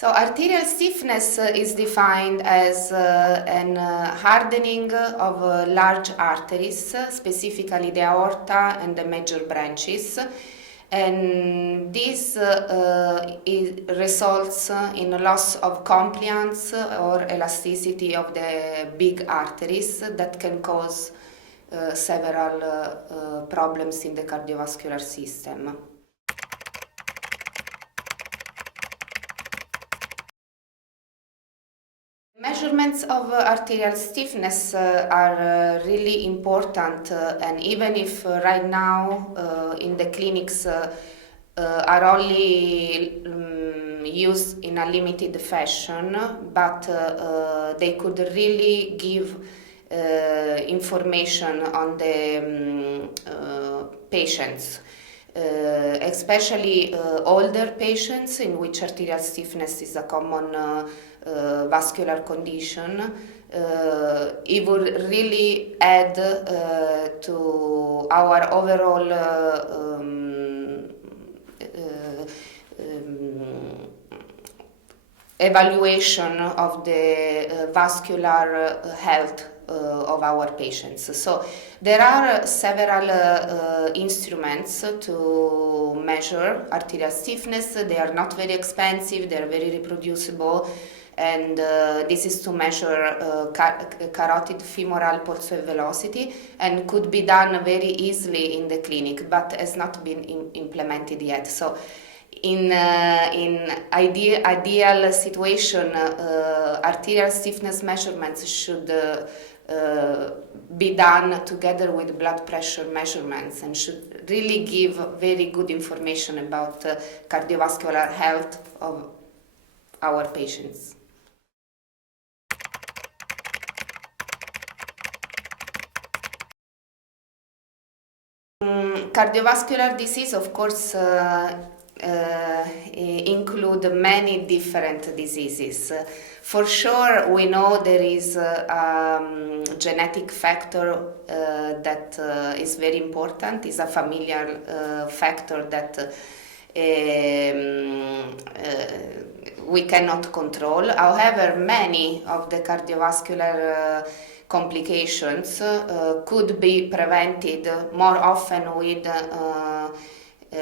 So arterial stiffness is defined as an hardening of large arteries, specifically the aorta and the major branches. And this results in a loss of compliance or elasticity of the big arteries that can cause several problems in the cardiovascular system. Measurements of arterial stiffness are really important, and even if right now in the clinics are only used in a limited fashion, but they could really give information on the patients. Especially older patients in which arterial stiffness is a common vascular condition, it would really add to our overall evaluation of the vascular health of our patients. So there are several instruments to measure arterial stiffness. They are not very expensive, they are very reproducible, and this is to measure carotid femoral pulse wave velocity, and could be done very easily in the clinic, but has not been implemented yet. So in ideal situation, arterial stiffness measurements should be done together with blood pressure measurements, and should really give very good information about cardiovascular health of our patients. Cardiovascular disease, of course, include many different diseases. For sure, we know there is a genetic factor that is very important, is a familial factor that we cannot control. However, many of the cardiovascular complications could be prevented more often with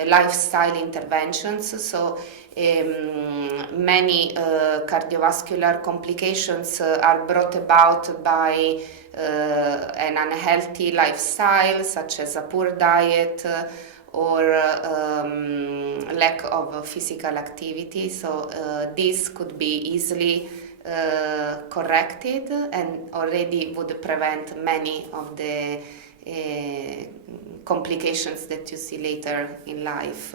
lifestyle interventions. So many cardiovascular complications are brought about by an unhealthy lifestyle, such as a poor diet or lack of physical activity. So this could be easily corrected, and already would prevent many of the complications that you see later in life.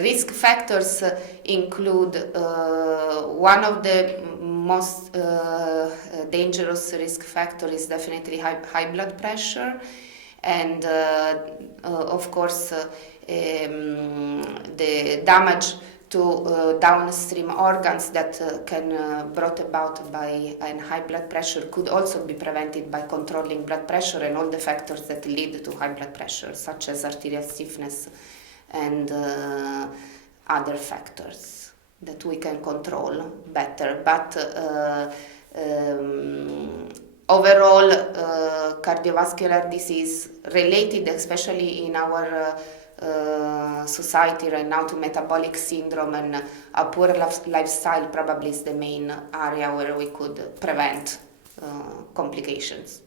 Risk factors include one of the most dangerous risk factor is definitely high blood pressure, and of course the damage to downstream organs that can brought about by a high blood pressure could also be prevented by controlling blood pressure and all the factors that lead to high blood pressure, such as arterial stiffness and other factors that we can control better. But overall, cardiovascular disease related, especially in our society right now, to metabolic syndrome and a poor lifestyle probably is the main area where we could prevent complications.